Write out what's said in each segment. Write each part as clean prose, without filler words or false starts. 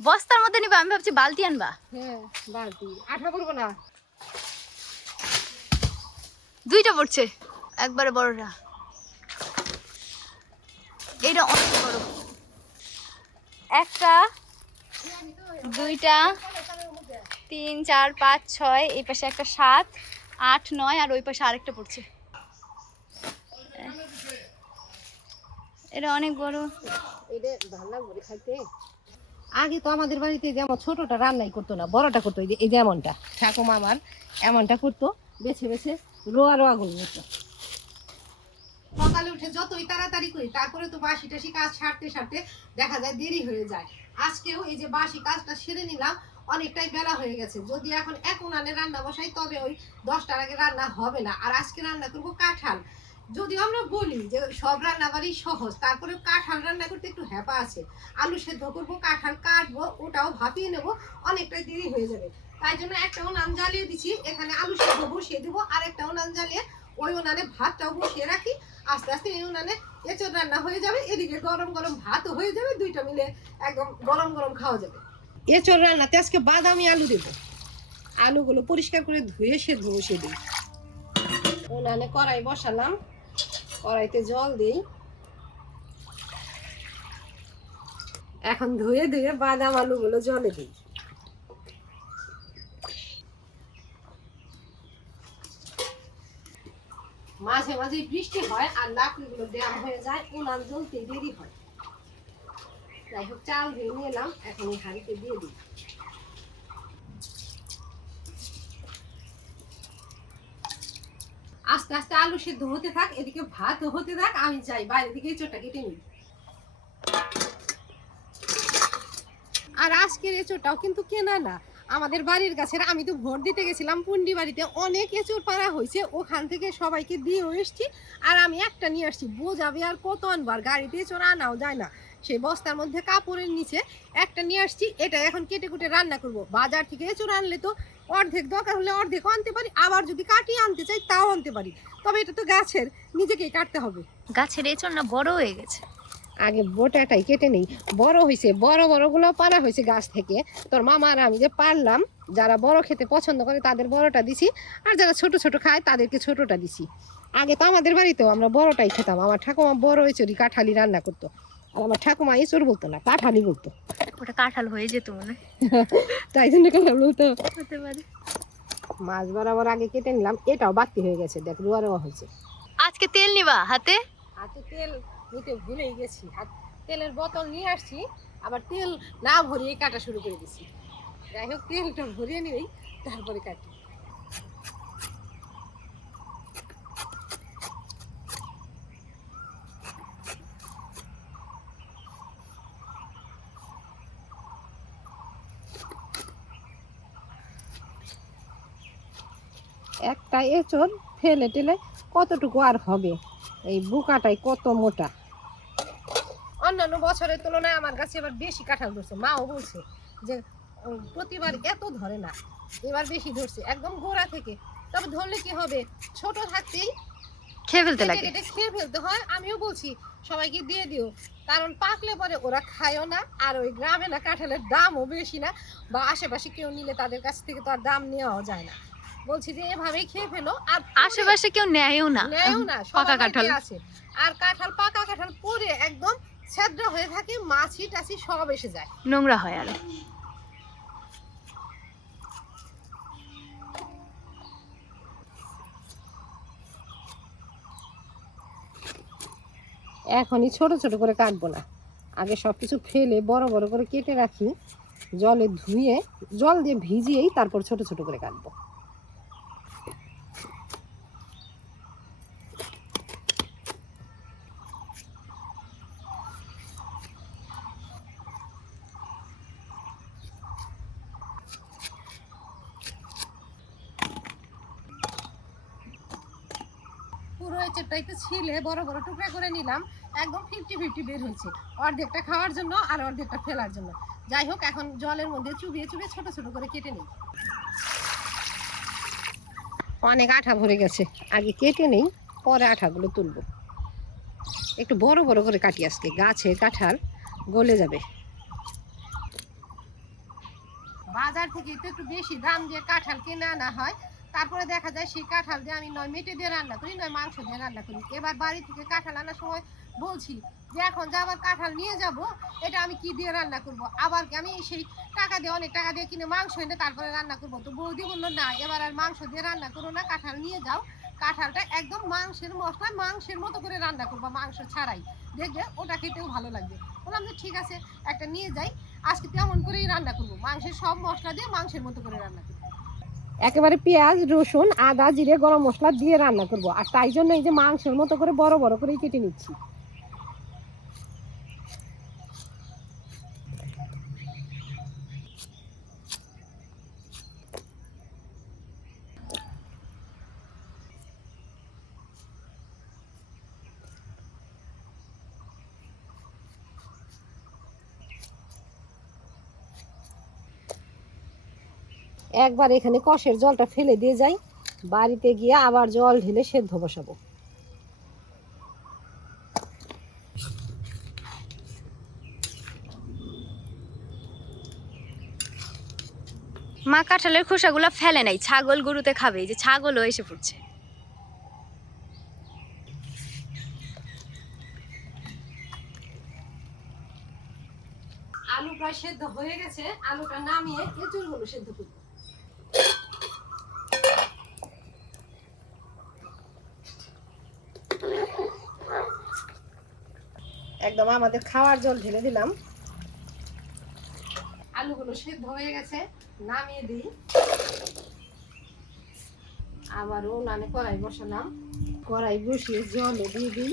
বস্তার মধ্যে নিবা? আমি ভাবছি বালতি আনবা। হ্যাঁ বালতি, আঠা পড়বো না। দুইটা পড়ছে একবারে বড়টা, এটা অনেক বড়। একটা, দুইটা, 3 4 5 6, এই পাশে একটা 7 8 9, আর ওই পাশে আরেকটা পড়ছে। এটা অনেক বড়। এটা ভালো লাগবে খাইতে। আগে তো আমাদের বাড়িতে যেমন ছোটটা রান্নাই করতো না, বড়টা করতো। এই যে এমনটা ঠাকুমা আমার এমনটা করতো, বেছে বেছে রোয়া রোয়া গুলো করতো। সকালে উঠে যতই তাড়াতাড়ি করি তারপরে তো বাসি টাসি কাজ সারতে সারতে দেখা যায় দেরি হয়ে যায়। আজকেও এই যে বাসি কাজটা সেরে নিলাম, অনেকটাই বেলা হয়ে গেছে। যদি এখন উনানে রান্না বসাই তবে ওই 10টার আগে রান্না হবে না। আর আজকে রান্না করবো কাঁঠাল। যদিও আমরা বলি যে সব রান্নাবাড়ি সহজ, তারপরে কাঁঠাল রান্না করতে একটু হ্যাপা আছে। আলু সেদ্ধ করবো, কাঁঠাল কাটবো, ওটাও ভাপিয়ে নেবো, অনেকটাই দেরি হয়ে যাবে। তাই জন্য একটা উনান জ্বালিয়ে দিচ্ছি, এখানে আলু সেদ্ধ বসিয়ে দেবো, আর একটা উনান জ্বালিয়ে ওই উনানে ভাতটাও বসিয়ে রাখি। আস্তে আস্তে এই উনানে এঁচোড় রান্না হয়ে যাবে, এদিকে গরম গরম ভাতও হয়ে যাবে, দুইটা মিলে একদম গরম গরম খাওয়া যাবে। এঁচোড় রান্নাতে আজকে বাদামি আলু দেবো। আলুগুলো পরিষ্কার করে ধুয়ে সেদ্ধ বসিয়ে দিই। উনানে কড়াই বসালাম, কড়াইতে জল দিই। এখন ধুয়ে ধুয়ে বাদাম আলুগুলো জলে দিই। মাঝে মাঝে বৃষ্টি হয় আর লাকড়িগুলো দেওয়া হয়ে যায়, উনান জ্বলতে দেরি হয়। যাই হোক, চাল ধুয়ে নিয়ে এলাম, এখন এই হাঁড়িতে দিয়ে দিই। আস্তে আস্তে আলু সেদ্ধ হতে থাক, এদিকে ভাত হতে থাক, আমি যাই বাইরে দিকে এঁচোড়টা কেটে নিই। আর আজকের এঁচোড়টাও কিন্তু কেনা না, আমাদের বাড়ির কাছের। আমি তো ভোট দিতে গেছিলাম পুন্ডি বাড়িতে, অনেক এঁচোড় পাড়া হয়েছে, ওখান থেকে সবাইকে দিয়েও এসছি। আর আমি একটা নিয়ে আসছি, বোঝাবে আর কত আনবার, গাড়িতে এঁচোড় আনাও যায় না। সেই বস্তার মধ্যে কাপড়ের নিচে একটা নিয়ে আসছি, এটা এখন কেটে কুটে রান্না করব। বাজার থেকে এঁচোড় আনলে তো অর্ধেক দরকার হলে অর্ধেক আনতে পারি, আবার যদি কাটিয়ে আনতে চাই তাও আনতে পারি। তবে এটা তো গাছের, নিজেকেই কাটতে হবে। গাছের এঁচড় না বড় হয়ে গেছে? আগে বোটাটাই কেটে নেই, বড় হয়েছে, বড় বড়গুলো পারা হয়েছে গাছ থেকে। তোর মামা আর আমি যে পারলাম, যারা বড় খেতে পছন্দ করে তাদের বড়টা দিছি, আর যারা ছোট ছোট খায় তাদেরকে ছোটটা দিছি। আগে তো আমাদের বাড়িতেও আমরা বড়টাই খেতাম। আমার ঠাকুমা বড় এঁচড়ি কাঁঠালি রান্না করতো, আর আমার ঠাকুমা এঁচড় বলতো না, কাঁঠালি বলতো। ওটা কাঁঠাল হয়ে যেত মনে তাই জন্য কাঁঠাল বলতো। হতে পারে। মাছ বরাবর আগে কেটে নিলাম, এটাও বাড়তি হয়ে গেছে, দেখ রোয়া রোয়া হয়েছে। আজকে তেল নিবা হাতে? হাতে তেল নিতে ভুলেই গেছি, তেলের বোতল নিয়ে আসছি, আবার তেল না ভরিয়ে কাটা শুরু করে দিছি। যাই হোক, তেলটা ভরিয়ে নিলেই তারপরে কাটি। একটা এঁচড় ফেলে টেলে কতটুকু আর হবে, এই বুকাটাই কত মোটা। অন্যান্য বছরের তুলনায় আমার কাছে এবার বেশি কাঁঠাল ধরছে। মাও বলছে যে প্রতিবার এত ধরে না, এবার বেশি ধরছে একদম গোড়া থেকে। তবে ধরলে কি হবে, ছোট থাকতেই খেয়ে ফেলতে লাগে, খেয়ে ফেলতে হয়। আমিও বলছি সবাইকে দিয়ে দিও, কারণ পাকলে পরে ওরা খায়ও না। আর ওই গ্রামে না কাঁঠালের দামও বেশি না, বা আশেপাশে কেউ নিলে তাদের কাছ থেকে তো আর দাম নেওয়াও যায় না। বলছি যে এভাবেই খেয়ে ফেলো। আর আশেপাশে কেউ নেয়ও না পাকা কাঁঠাল আছে। আর কাঁঠাল, পাকা কাঁঠাল পরে একদম ছেদ্রা হয়ে থাকে, মাছি টাছি সব এসে যায়, নোংরা হয়। আর এখনই ছোট ছোট করে কাটবো না, আগে সবকিছু ফেলে বড় বড় করে কেটে রাখি, জলে ধুয়ে জল দিয়ে ভিজিয়েই তারপর ছোট ছোট করে কাটবো। পুরো এঁচড়টাই তো ছিলে বড় বড় টুকরা করে নিলাম, একদম 50-50 বের হয়েছে, অর্ধেকটা খাওয়ার জন্য আর অর্ধেকটা ফেলার জন্য। যাই হোক, এখন জলের মধ্যে চুবিয়ে চুবিয়ে ছোট ছোট করে কেটে নিই। অনেক আঠা ভরে গেছে, আগে কেটে নেই, পরে আঠাগুলো তুলবো। একটু বড় বড় করে কাটি, আজকে গাছের কাঁঠাল গলে যাবে। বাজার থেকে তো একটু বেশি দাম দিয়ে কাঁঠাল কিনে আনা হয়, তারপরে দেখা যায় সেই কাঁঠাল দিয়ে আমি নয় মেটে দিয়ে রান্না করি, নয় মাংস দিয়ে রান্না করি। এবার বাড়ি থেকে কাঁঠাল আনার সময় বলছি যে এখন যে আবার কাঁঠাল নিয়ে যাব, এটা আমি কি দিয়ে রান্না করব, আবার কি আমি সেই টাকা দিয়ে অনেক টাকা দিয়ে কিনে মাংস এনে তারপরে রান্না করবো? তো বৌদি বললো না, এবার আর মাংস দিয়ে রান্না করো না, কাঁঠাল নিয়ে যাও, কাঁঠালটা একদম মাংসের মশলা মাংসের মতো করে রান্না করবো, মাংস ছাড়াই, দেখবে ওটা খেতেও ভালো লাগবে। বললাম যে ঠিক আছে, একটা নিয়ে যাই, আজকে তেমন করেই রান্না করবো, মাংসের সব মশলা দিয়ে মাংসের মতো করে রান্না করবো, একেবারে পেঁয়াজ রসুন আদা জিরে গরম মশলা দিয়ে রান্না করব। আর তাই জন্য এই যে মাংসের মতো করে বড় বড় করে কেটে নিচ্ছি। একবার এখানে কষের জলটা ফেলে দিয়ে যাই, বাড়িতে গিয়ে আবার জল ঢেলে সেদ্ধ বসাবো। মা কাঁঠালের খোসাগুলো ফেলে নাই, ছাগল গরুতে খাবে, এই যে ছাগলও এসে পড়ছে। আলু প্রায় সেদ্ধ হয়ে গেছে, আলুটা নামিয়ে এঁচড়গুলো সেদ্ধ করবো। একদম আমাদের খাওয়ার জল ঢেলে দিলাম। আলুগুলো সেদ্ধ হয়ে গেছে, নামিয়ে দিই। আবার উনানে কড়াই বসালাম, কড়াই বসিয়ে জলে দিয়ে দিই।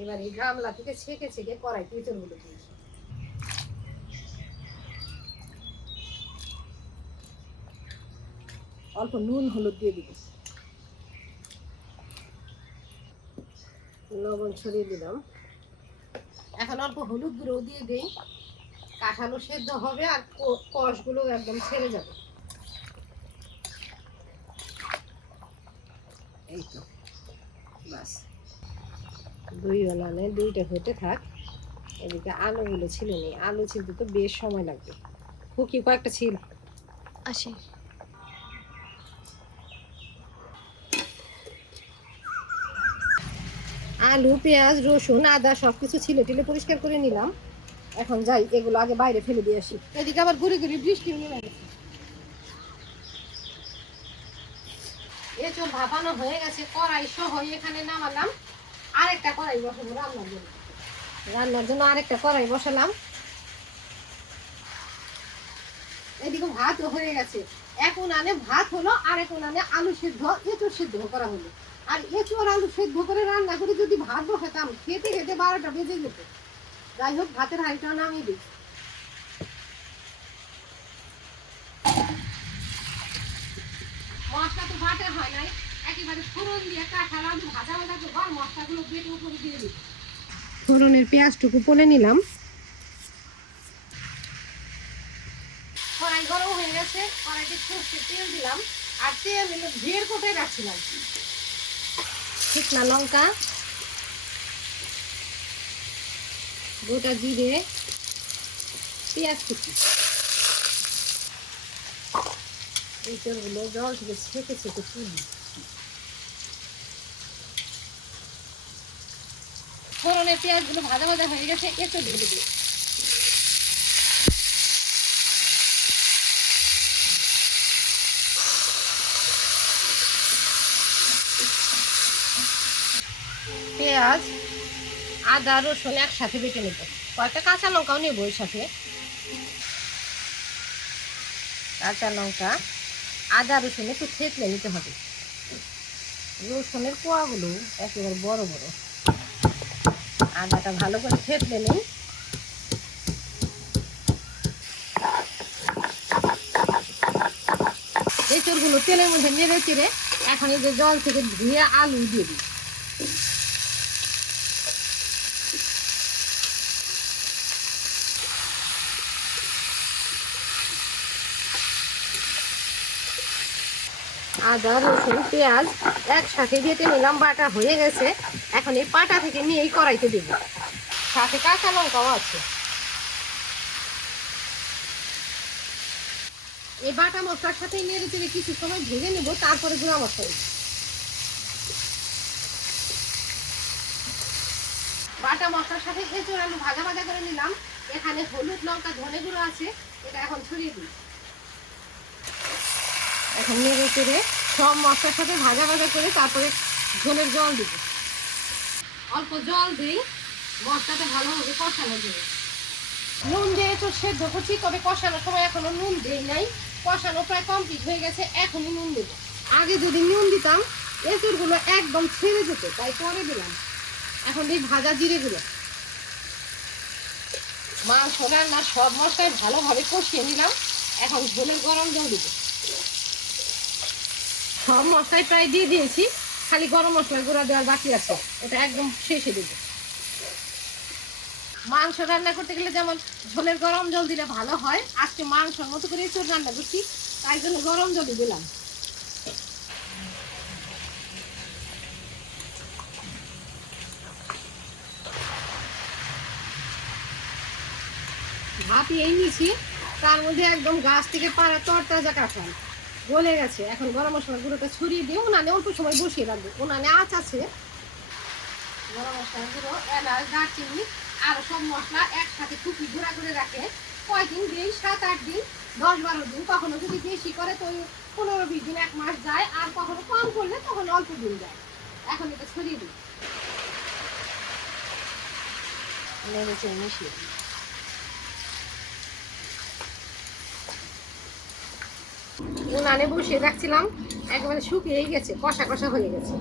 এবার এই গামলা থেকে ছেঁকে ছেঁকে কড়াই এঁচড়গুলো দিই। অল্প নুন হলুদ দিয়ে দিব, লবণ ছড়িয়ে দিলাম। এখন অল্প হলুদ গুঁড়ো দিয়ে দিই, কাঁঠালও সেদ্ধ হবে আর কষগুলো একদম ছেড়ে যাবে। এই তো বাস, দুই ওলানে দুইটা হতে থাক। এদিকে আলুগুলো ছিলে নেই, আলু ছিলতে তো বেশ সময় লাগবে। খুকি কয়েকটা ছিল আসি। আলু পেঁয়াজ রসুন আদা সবকিছু ছিলে টিলে পরিষ্কার করে নিলাম। এখন যাই, এগুলো আগে বাইরে ফেলে দিয়ে আসি। এদিকে আবার ঘুরে ঘুরে বৃষ্টি নেমে গেছে। এঁচড় ভাপানো হয়ে গেছে, কড়াই সহ এখানে নামালাম। আরেকটা কড়াই বসাবো রান্নার জন্য। রান্নার জন্য আরেকটা কড়াই বসালাম। এদিকে ভাতও হয়ে গেছে, এক উনানে ভাত হলো আর এক উনানে আলু সিদ্ধ এঁচড় সিদ্ধ করা হলো। আর এঁচড় আলু সিদ্ধ করে রান্না করে যদি ভাত বসাতাম, খেতে খেতে 12টা বেজে যেত। যাই হোক, ভাতের হাঁড়িটা নামিয়ে দিই। মশলা তো বাটা হয় নাই, একেবারে ফোড়ন দিয়ে কাঁঠাল আলু ভাজা ভাজা করবো আর মশলাগুলো বেটে উপরে দিয়ে দিই। ফোড়নের পেঁয়াজটুকু পলে নিলাম। কড়াই গরম হয়ে গেছে, কড়াইতে সর্ষের তেল দিলাম। আর তেল এলো বের কোটায় রাখছিলাম। শুকনা লঙ্কা, গোটা জিরে, পেঁয়াজ কুচি। এই তেলগুলো জল থেকে ছেঁকে ছেঁকে তুলি। ফোড়নের পেঁয়াজগুলো ভাজা ভাজা হয়ে গেছে, এঁচড় ঢেলে দিই। পেঁয়াজ আদা রসুন একসাথে বেটে নেব, কয়েকটা কাঁচা লঙ্কাও নেবো এর সাথে। কাঁচা লঙ্কা আদা রসুন একটু থেতলে নিতে হবে। রসুনের কোয়াগুলো একেবারে বড় বড়। আদাটা ভালো করে থেতলে নিই। এঁচড়গুলো তেলের মধ্যে নেড়ে চেড়ে এখন এই যে জল থেকে ধুয়ে আলু দিয়ে দিই। আদা রসুন পেঁয়াজ একসাথে বেটে নিলাম, বাটা হয়ে গেছে। এখন এই পাটা থেকে নিয়ে এই কড়াইতে দেব, সাথে কাঁচা লঙ্কাও আছে। এই বাটা মশলার সাথে নেড়ে চেড়ে কিছু সময় ভেজে নেব, তারপরে গুঁড়া মশলা দেব। বাটা মশলার সাথে এঁচড় আলু ভাজা ভাজা করে নিলাম। এখানে হলুদ লঙ্কা ধনে গুঁড়ো আছে, এটা এখন ছড়িয়ে দিই। এখন নেড়ে চেড়ে সব মশলার সাথে ভাজা ভাজা করে তারপরে ঝোলের জল দিব। অল্প জল দিই মশলাটা ভালোভাবে কষানো দিয়ে। নুন দিয়ে তো সেদ্ধ করছি, তবে কষানোর সময় এখনো নুন দেই নাই। কষানো প্রায় কমপ্লিট হয়ে গেছে, এখনই নুন দেব। আগে যদি নুন দিতাম এঁচড়গুলো একদম ছেড়ে যেত, তাই পরে দিলাম। এখন এই ভাজা জিরেগুলো মাংস রান্না সব মশলায় ভালোভাবে কষিয়ে নিলাম। এখন ঝোলের গরম জল দিব। সব মশলাই প্রায় দিয়ে দিয়েছি, খালি গরম মশলার গুঁড়া দেওয়ার বাকি আছে, এটা একদম শেষে দেব। মাংস রান্না করতে গেলে যেমন ঝোলের গরম জল দিলে ভালো হয়, আজকে মাংসের মতো করে এঁচড় রান্না করছি, তাই জন্য গরম জলই দিলাম। ভাপিয়ে নিয়েছি, তার মধ্যে একদম গাছ থেকে পাড়া তরতাজা কাঁঠাল গলে গেছে। এখন গরম মশলার গুঁড়োটা ছড়িয়ে দিয়ে উনানে অল্প সময় বসিয়ে রাখবো। উনানে আঁচ আছে। গরম মশলার গুঁড়ো, এলাচ, দারচিনি আর সব মশলা একসাথে টুকি গুঁড়া করে রাখে। কয়দিন দিই, 7-8 দিন, 10-12 দিন। কখনো যদি বেশি করে তো 15-20 দিন, 1 মাস যায়। আর কখনো কম করলে তখন অল্প দিন যায়। এখন এটা ছড়িয়ে দিই, নেড়ে চেড়ে মিশিয়ে দিই। উনানে বসিয়ে রাখছিলাম, একেবারে শুকিয়ে গেছে, কষা কষা হয়ে গেছে।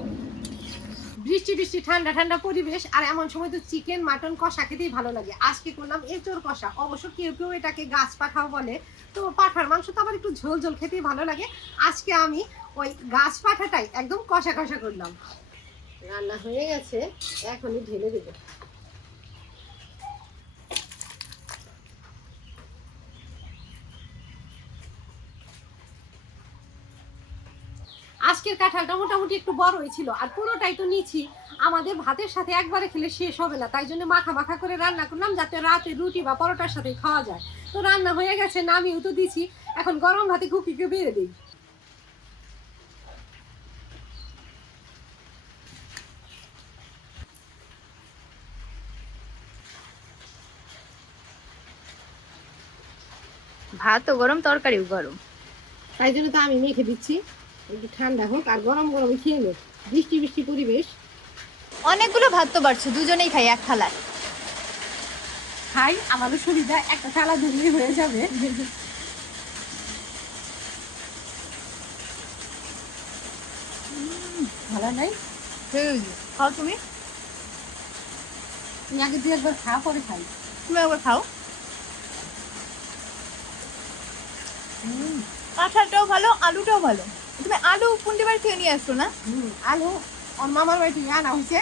বৃষ্টি বৃষ্টি ঠান্ডা ঠান্ডা পরিবেশ, আর এমন সময় তো চিকেন মাটন কষা খেতেই ভালো লাগে। আজকে করলাম এঁচড় কষা। অবশ্য কেউ কেউ এটাকে গাছ পাঠাও বলে, তো পাঠার মাংস তো আবার একটু ঝোল ঝোল খেতেই ভালো লাগে। আজকে আমি ওই গাছ পাঠাটাই একদম কষা কষা করলাম। রান্না হয়ে গেছে, এখনই ঢেলে দেবো। আজকের কাঁঠালটা মোটামুটি একটু বড়ই ছিল, আর পুরোটাই তো নিচ্ছি। আমাদের ভাতের সাথে একবারে খেলে শেষ হবে না, তাই জন্য মাখা মাখা করে রান্না করলাম, যাতে রাতে রুটি বা পরোটার সাথে খাওয়া যায়। তো রান্না হয়ে গেছে, নামিয়েও তো দিছি। এখন গরম ভাতে কুকিকে বেড়ে দিই। ভাতও গরম, তরকারিও গরম, তাই জন্য তো আমি মেখে দিচ্ছি, একটু ঠান্ডা হোক আর গরম গরম খেয়ে নেব। বৃষ্টি বৃষ্টি পরিবেশ। অনেকগুলো ভাত তো বাড়ছে, দুজনেই খাই এক থালায়। খাই, আমাদের সুবিধা, একটা থালা ধরলেই হয়ে যাবে। ভালো নাই, খাও তুমি, তুমি আগে দিয়ে একবার খা, পরে খাই। তুমি একবার খাও। কাঁঠালটাও ভালো, আলুটাও ভালো। তুমি আলু পুন্ডি বাড়ি থেকে নিয়ে আসছো না? আলু ওর মামার বাড়ি থেকে আনা হয়েছে।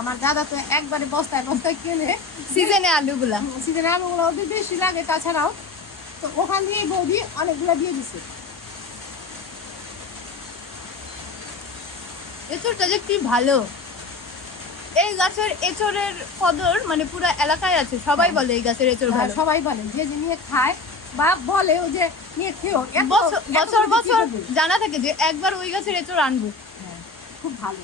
আমার দাদা তো একবারে বস্তায় বস্তায় কিনে, সিজনে আলুগুলা। সিজনে আলুগুলো ওদের বেশি লাগে, তাছাড়াও তো ওখান দিয়ে বৌদি অনেকগুলো দিয়ে দিছে। এঁচড়টা যে কি ভালো, এই গাছের এঁচড়ের কদর মানে পুরো এলাকায় আছে, সবাই বলে এই গাছের এঁচড় ভালো। সবাই বলে, যে যে নিয়ে খায় বা বলে ও যে নিয়ে খেও, বছর বছর জানা থাকে যে একবার ওই গাছের এঁচড় আনবো। খুব ভালো।